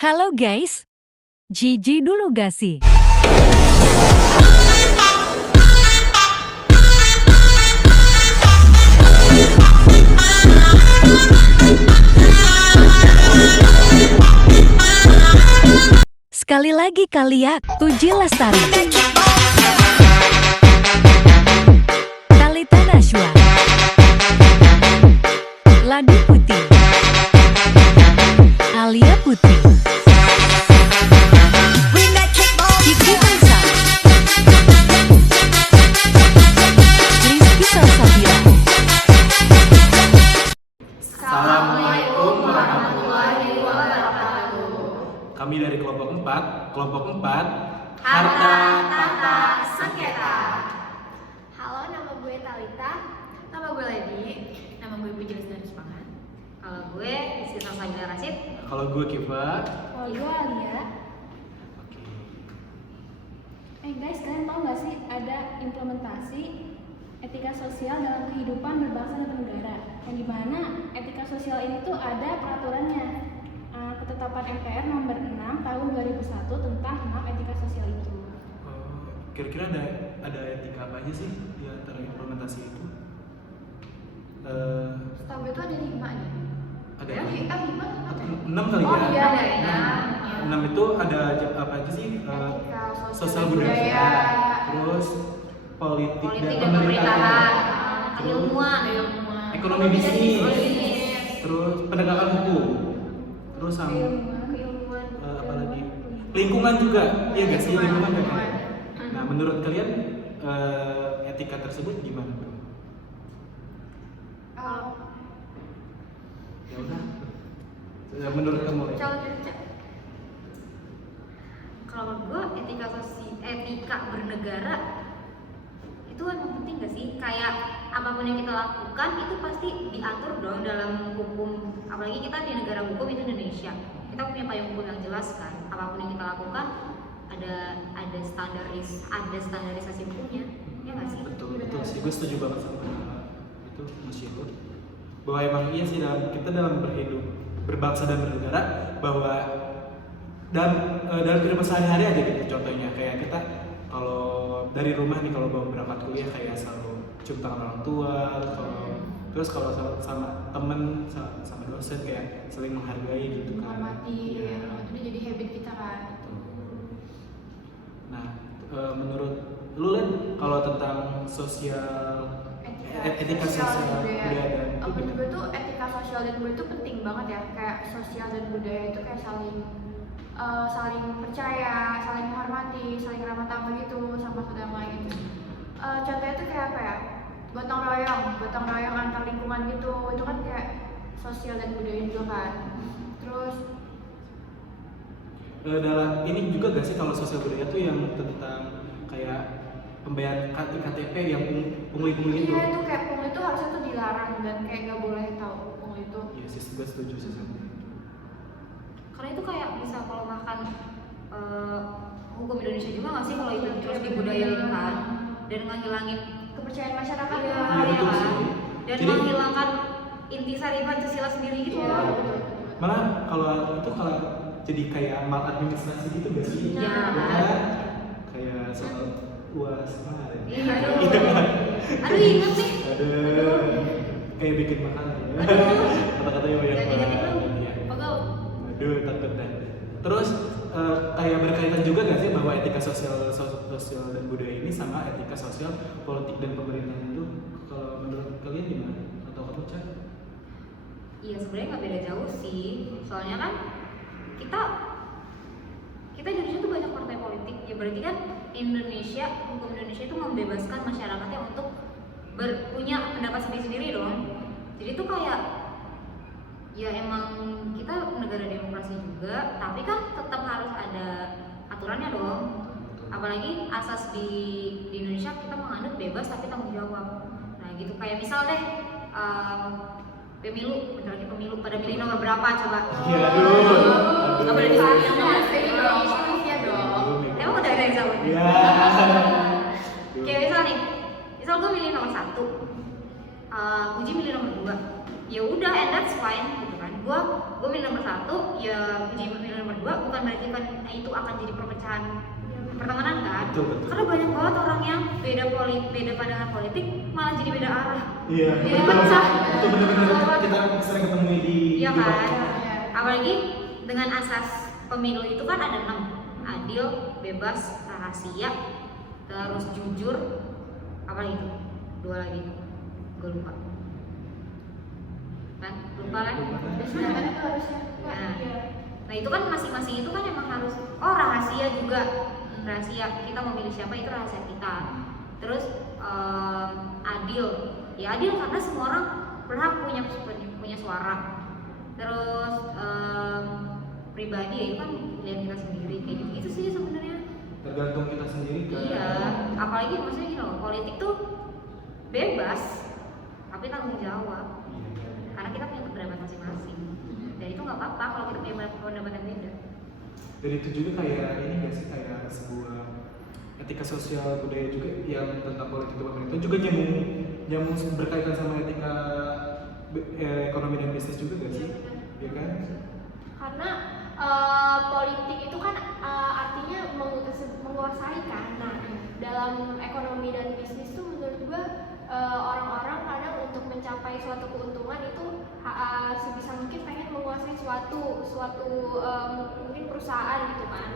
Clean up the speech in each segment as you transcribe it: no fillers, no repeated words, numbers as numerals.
Halo guys, Gigi dulu gak sih? Sekali lagi kali ya, Puji Lestari, Talita Nashwa, Ladi Putih, Alia Putih, Kiki Faisal, Rizky Salsabila. Assalamualaikum warahmatullahi wabarakatuh. Kami dari kelompok 4, Harta Tata Sengketa. Halo, nama gue Talita. Nama gue Lady. Nama gue Puji Lestari Semangat. Kalau gue Rizky Salsabila Rasid. Kalau gue Kiva. Kalau gue Alia. Guys, kalian tahu nggak sih ada implementasi etika sosial dalam kehidupan berbangsa dan bernegara? Yang dimana etika sosial ini tuh ada peraturannya. Ketetapan MPR nomor 6 tahun 2001 tentang 6 etika sosial itu. Kira-kira ada etika apa aja sih di antara implementasi itu? Setahu gue tuh ada 5 nih. Ada Ya, 5 apa? 6 kali Oh ya? iya, ada 6 itu ada apa aja sih? Etika Sosial budaya, terus politik dan pemerintahan, terus keilmuan, ekonomi bisnis, terus penegakan hukum, terus sama keilmuan, apa lagi? Lingkungan juga, iya nggak sih lingkungan kan? Nah, menurut kalian etika tersebut gimana, Bang? Ya udah. Menurut kamu? Kalau menurut gue etika bernegara itu emang penting gak sih? Kayak apapun yang kita lakukan itu pasti diatur dong dalam hukum. Apalagi kita di negara hukum itu Indonesia. Kita punya payung hukum yang jelas kan. Apapun yang kita lakukan ada standarisasi hukumnya. Ya nggak sih? Betul sih, gue setuju banget sama itu Mas Yoko. Bahwa emang iya sih dalam berhidup berbangsa dan bernegara, bahwa dalam kehidupan sehari-hari aja gitu. Contohnya kayak kita kalau dari rumah nih, kalau mau berangkat kuliah kayak selalu cium tangan orang tua, terus kalau sama temen sama dosen kayak saling menghargai gitu kan. menghormati, Ya. itu udah jadi habit kita kan. Nah, menurut lu Len, kalau tentang etika sosial budaya dan itu Menurut gue gimana? tuh etika sosial dan budaya itu penting banget ya. Kayak sosial dan budaya itu kayak saling percaya, saling menghormati, saling ramah tamah gitu sama saudara lain gitu. Contohnya tuh kayak apa ya? Gotong royong antar lingkungan gitu. Itu kan kayak sosial dan budaya juga kan. Terus Dalam ini juga gak sih kalau sosial budaya tuh yang tentang kayak pembayaran KTP yang pungli-pungli itu? iya, itu kayak pungli itu harusnya tuh dilarang dan kayak gak boleh tahu pungli itu. Iya sih, gue setuju sih sama itu. Karena itu kayak bisa kalau makan hukum Indonesia juga nggak sih kalau itu terus dibudayain kan dan menghilangin Kepercayaan masyarakat iya, ya. Iya, betul kan? sih. Dan Jadi- menghilangkan intisari Pancasila sendiri gitu Iya, loh. betul. Malah kalau jadi kayak amal administrasi gitu gak sih? Iya. Ya kan? Kayak soal UAS kemarin. Iya, aduh inget nih. Aduh. Kayak bikin makanan ya. Kata-katanya banyak Jangan inget itu. Iya. Pegel. Aduh, takut dah. Terus kayak berkaitan juga gak sih bahwa etika sosial dan budaya ini sama etika sosial politik dan pemerintahan itu? Kalau menurut kalian gimana? Atau kamu Cak? Iya sebenarnya nggak beda jauh sih. Soalnya kan kita di Indonesia tuh banyak partai politik. Ya berarti kan hukum Indonesia itu membebaskan masyarakatnya untuk punya pendapat sendiri-sendiri dong. Jadi tuh kayak ya emang kita negara demokrasi juga, tapi kan tetap harus ada aturannya dong. Apalagi asas di Indonesia kita menganut bebas tapi tanggung jawab. Nah gitu kayak misal deh pemilu, bentar lagi pemilu, pada milih nomor berapa coba? Iya, aduh. Nggak boleh disebut yang mana? Indonesia dong. Emang udah ada yang sama? Iya. Kayak misal gue milih nomor 1, Puji milih nomor 2. Ya udah, and that's fine gitu kan. Gue milih nomor 1, ya Puji milih nomor 2, itu akan jadi perpecahan pertemanan kan. Betul. Karena banyak banget orang yang beda pandangan politik malah jadi beda arah. Iya. Jadi pecah. Itu benar-benar kita sering ketemu di Iya di kan. Iya. Apalagi dengan asas pemilu itu kan ada 6: adil, bebas, rahasia, terus jujur, apa lagi? 2 lagi, gue lupa. Kan? Lupa kan? Sedangkan itu harusnya Nah itu kan masing-masing itu kan emang harus, oh rahasia juga, rahasia kita mau milih siapa itu rahasia kita. Terus adil, ya adil karena semua orang berhak punya suara. Terus pribadi ya itu kan pilihan kita sendiri, kayak gitu sih sebenarnya. tergantung kita sendiri kan. Iya, apalagi maksudnya gini loh, politik tuh bebas tapi tanggung jawab karena kita punya pendapat masing-masing dan itu nggak apa-apa kalau kita punya pendapat yang beda. Dan itu juga kayak ini nggak sih, kayak sebuah etika sosial budaya juga yang tentang politik dan pemerintah juga nyambung berkaitan sama etika ekonomi dan bisnis juga nggak sih, ya kan? Karena politik itu kan artinya menguasai kan. Nah, dalam ekonomi dan bisnis tuh menurut gua orang-orang kadang untuk mencapai suatu keuntungan itu sebisa mungkin pengen menguasai suatu mungkin perusahaan gitu kan.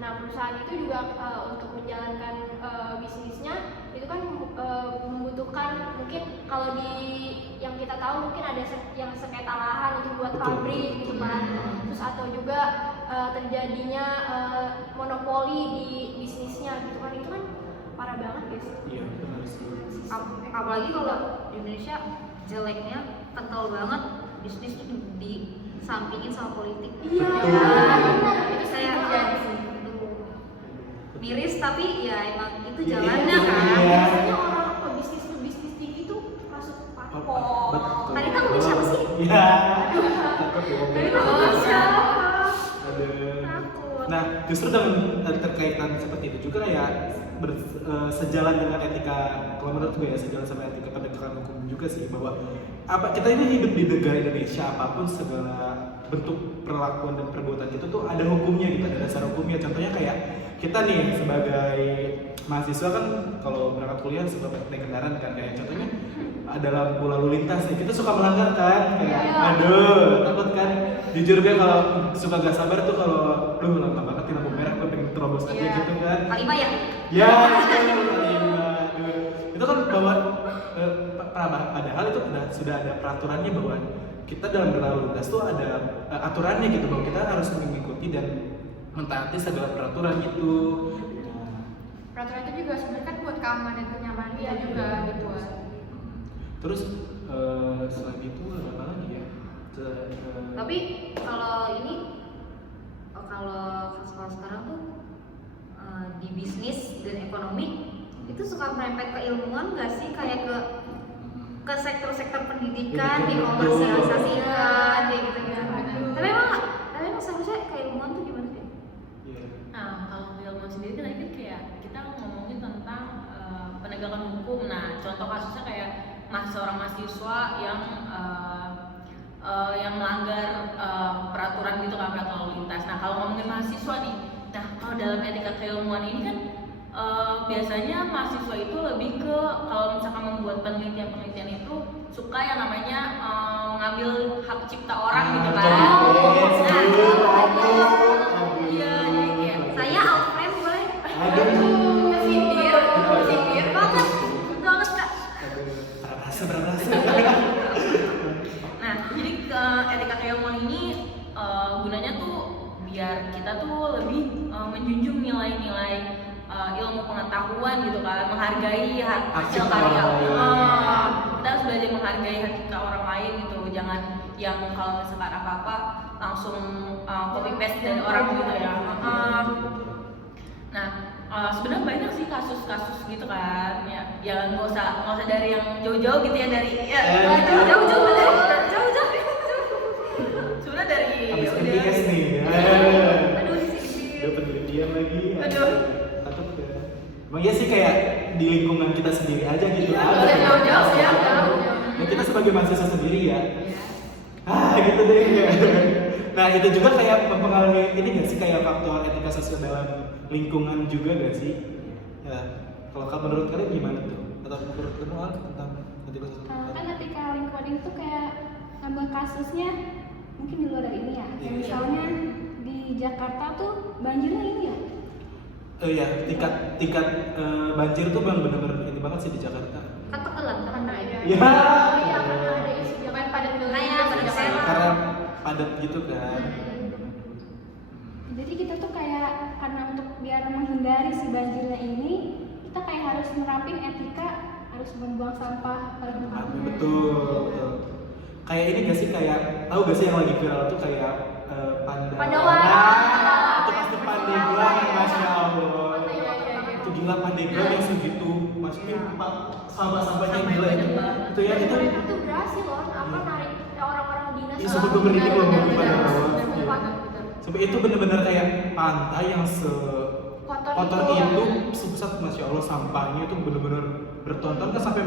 Nah, perusahaan itu juga untuk menjalankan bisnisnya itu kan membutuhkan, mungkin kalau di yang kita tahu mungkin ada yang sengketa lahan untuk buat pabrik gitu kan. Terus atau juga terjadinya monopoli di bisnisnya gitu kan, itu kan parah banget guys. Iya, benar sih. Apalagi kalau di Indonesia jeleknya kental banget bisnis itu disampingin sama politik. Iya, Betul. benar. Itu saya Terjadi sih. miris tapi ya emang itu Iya, jalannya iya. kan. Biasanya orang pebisnis tinggi tuh masuk parpol. Betul. Tadi kan ngomongin siapa sih? Iya. Takut ya, Tadi Om. kan ngomongin siapa? Aduh. Takut. Nah, justru dengan terkaitan seperti itu juga ya sejalan dengan etika, kalau menurut gue ya sejalan sama etika penegakan hukum juga sih, bahwa apa kita ini hidup di negara Indonesia, apapun segala bentuk perlakuan dan perbuatan kita tuh ada hukumnya gitu, ada dasar hukumnya. Contohnya kayak kita nih sebagai mahasiswa kan kalau berangkat kuliah suka naik kendaraan kan, kayak contohnya ada lampu lalu lintas nih, kita suka melanggar kan, kayak aduh takut kan. Jujur gue kalau suka gak sabar tuh kalau lama banget di lampu merah gue pengen terobos aja gitu kan. Kalimah ya? Ya, itu kan bahwa padahal itu sudah ada peraturannya bahwa kita dalam berlalu lintas tuh ada aturannya gitu, bahwa kita harus mengikuti dan mentaati segala peraturan itu. Peraturan itu juga sebenarnya kan buat keamanan dan kenyamanan kita juga gitu. Terus selain itu ada apa lagi ya? Tapi kalau ini kalau sekarang tuh di bisnis dan ekonomi itu suka merempet ke ilmuwan nggak sih, kayak ke sektor-sektor pendidikan dikomersialisasikan kayak gitu gitu. Tapi emang seharusnya keilmuan tuh gimana sih? Iya. Nah, kalau ilmu sendiri kan tadi kayak kita ngomongin tentang penegakan hukum. Nah, contoh kasusnya kayak seorang mahasiswa yang melanggar peraturan gitu kan, peraturan lalu lintas. Nah, kalau ngomongin mahasiswa nih, nah kalau dalam etika keilmuan ini kan biasanya mahasiswa itu lebih ke kalau misalkan membuat penelitian itu suka yang namanya mengambil hak cipta orang gitu kan. Iya, jadi kayak Saya Alfred boleh? Sindir Banget kak. Berasa. Nah, jadi etika keilmuan ini gunanya tuh biar kita tuh lebih menjunjung nilai-nilai ilmu pengetahuan gitu kan, menghargai hasil karya. Kita harus belajar menghargai hak cipta orang lain gitu, jangan yang kalau misalkan apa-apa langsung copy paste dari orang gitu ya. Nah, sebenarnya banyak sih kasus-kasus gitu kan, ya nggak usah dari yang jauh-jauh gitu ya, dari jauh-jauh. Sebenarnya dari Habis MTS nih. Aduh sih. Udah penelitian lagi. Aduh. Takut ya. Emang iya sih kayak di lingkungan kita sendiri aja gitu. Iya, ada. jauh-jauh ya. Ya kita sebagai mahasiswa sendiri ya. Gitu deh. Nah itu juga kayak mempengaruhi ini nggak sih kayak faktor etika sosial dalam lingkungan juga nggak sih? Ya, kalau menurut kalian gimana tuh? Atau menurut kamu Al, tentang etika sosial? Kan etika lingkungan itu tuh kayak ngambil kasusnya mungkin di luar dari ini ya. Kayak misalnya di Jakarta tuh banjirnya ini ya. Ya tingkat banjir tuh bang bener-bener ini banget sih di Jakarta. Ketekelan kan Iya. Ya. Iya, karena ada isu jangan padat Kayak bumi padat juga. sewa. Karena padat gitu kan. Jadi kita tuh kayak karena untuk biar menghindari si banjirnya ini, kita kayak harus nerapin etika, harus membuang sampah pada tempatnya. Betul. Kayak ini gak sih kayak tahu gak sih yang lagi viral tuh kayak Pandawara. Itu pasti Pandeglang, masya Allah. Iya. Itu gila Pandeglang yang segitu, masukin sampah-sampahnya gila itu. Itu ya itu. Mereka tuh berhasil loh, apa narik orang-orang dinas. Iya, sampai beberapa dari- loh, dari- beberapa dari- loh. dari- Iya. betul. Sampai itu bener-bener kayak pantai yang Kotor kotor itu. itu sebesar masya Allah sampahnya itu bener-bener bertonton kan sampai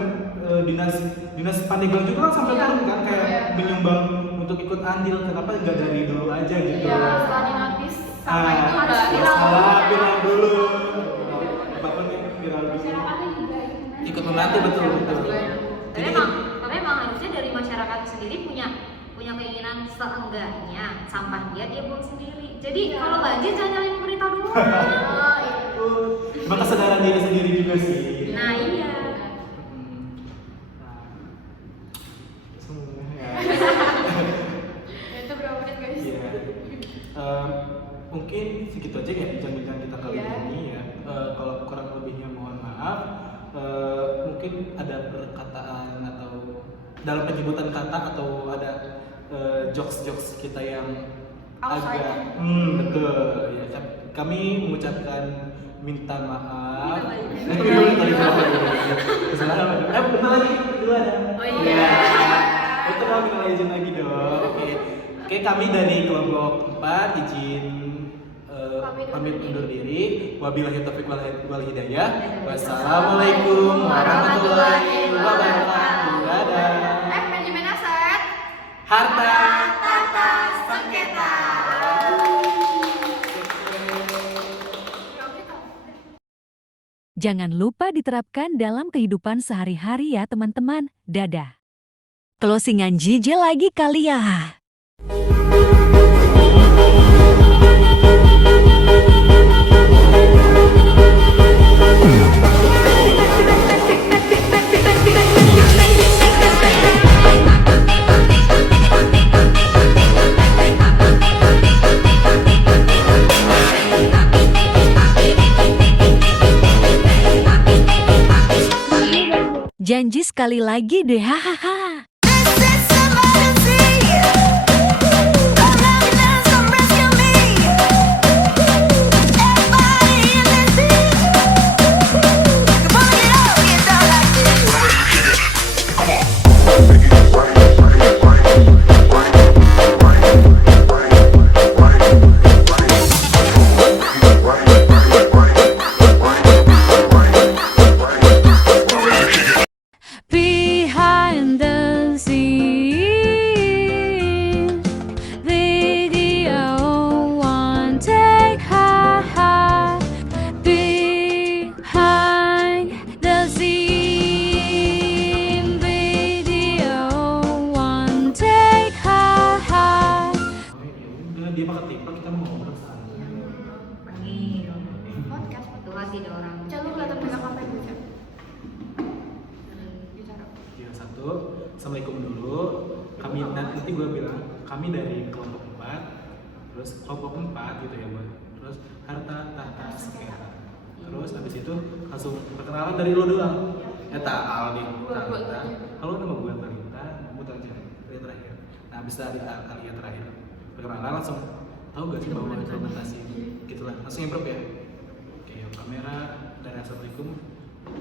dinas Pandeglang juga kan sampai Iya. turun kan kayak Iya. menyumbang untuk ikut andil kenapa nggak dari dulu aja gitu. Iya, setelah dinotis sama itu harus Ah, viral. viral dulu. Bapak nih viral dulu. Masyarakatnya juga Ikut membantu betul. Tapi emang harusnya dari masyarakat sendiri punya keinginan seenggaknya sampah dia buang sendiri. Jadi kalau banjir jangan nyalain pemerintah dulu. Cuma kesadaran diri sendiri juga sih. Nah iya. Semua ya. Ya, itu berapa menit guys? Iya. Mungkin segitu aja ya bincang-bincang kita kali Iya. ini ya. Kalau kurang lebihnya mohon maaf. Mungkin ada perkataan atau dalam penyebutan kata atau ada jokes-jokes kita yang Outside. agak betul ya. Kami mengucapkan minta maaf. Kesalahan. Bentar lagi dulu ada. Oh iya. Itu dong minta izin lagi dong. Oke, kami dari kelompok 4 izin pamit undur diri. Wabillahi taufiq wal hidayah. Wassalamualaikum warahmatullahi wabarakatuh. Dadah. Manajemen aset. Harta Tata sengketa. Jangan lupa diterapkan dalam kehidupan sehari-hari ya teman-teman. Dadah. Closingan jijil lagi kali ya. Janji sekali lagi deh, hahaha. Behind the scenes, video one take ha. Behind the scene, video one take ha. Udah dia mah ketimpa kita mau ngobrol santai. Pergi dong. Podcast. Tuh hati ada orang. Jangan lupa kelihatan belakang apa yang baca. Ya, satu, assalamualaikum dulu. Kami nanti gue bilang kami dari kelompok 4, terus kelompok 4 gitu ya gue. Terus harta tahta sengketa. Terus habis itu langsung perkenalan dari lo doang. Ya Al nih. Gua Talita. aja. Kalau nama gue Talita, gue aja dari terakhir. Nah habis dari Alia terakhir perkenalan langsung tahu gak sih bahwa implementasi gitulah langsung improve ya. Oke, yuk, kamera dari assalamualaikum.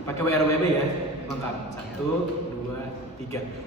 Pakai WRWB ya, lengkap. 1, 2, 3.